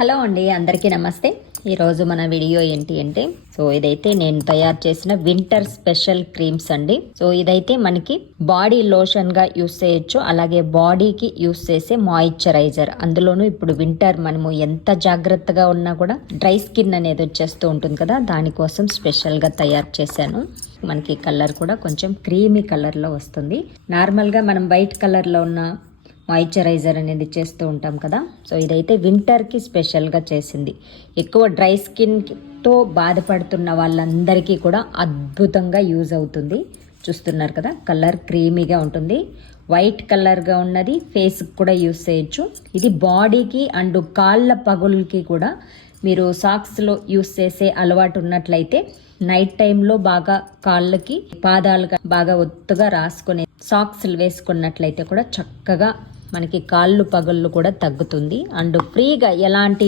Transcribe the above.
Hello అండి, అందరికీ నమస్తే. ఈరోజు మన వీడియో ఏంటి అంటే ఇదైతే నేను తయారు చేసిన వింటర్ స్పెషల్ క్రీమ్స్ అండి. ఇదైతే మనకి బాడీ లోషన్ గా యూస్ చేయొచ్చు, అలాగే బాడీకి యూస్ చేసే మాయిశ్చరైజర్. అందులోనూ ఇప్పుడు వింటర్ మనము ఎంత జాగ్రత్తగా ఉన్నా కూడా డ్రై స్కిన్ అనేది వచ్చేస్తూ ఉంటుంది కదా, దానికోసం స్పెషల్ గా తయారు చేశాను. మనకి కలర్ కూడా కొంచెం క్రీమీ కలర్ లో వస్తుంది. నార్మల్ గా మనం వైట్ కలర్ లో ఉన్న మాయిశ్చరైజర్ అనేది చేస్తూ ఉంటాం కదా. ఇదైతే వింటర్కి స్పెషల్గా చేసింది. ఎక్కువ డ్రై స్కిన్తో బాధపడుతున్న వాళ్ళందరికీ కూడా అద్భుతంగా యూజ్ అవుతుంది. చూస్తున్నారు కదా, కలర్ క్రీమీగా ఉంటుంది, వైట్ కలర్గా ఉన్నది, ఫేస్కి కూడా యూజ్ చేయొచ్చు. ఇది బాడీకి అండ్ కాళ్ళ పగులకి కూడా మీరు సాక్స్లో యూజ్ చేసే అలవాటు ఉన్నట్లయితే నైట్ టైంలో బాగా కాళ్ళకి పాదాలుగా బాగా ఒత్తుగా రాసుకొని సాక్స్లు వేసుకున్నట్లయితే కూడా చక్కగా మనకి కాళ్ళు పగుళ్ళు కూడా తగ్గుతుంది. అండ్ ఫ్రీగా ఎలాంటి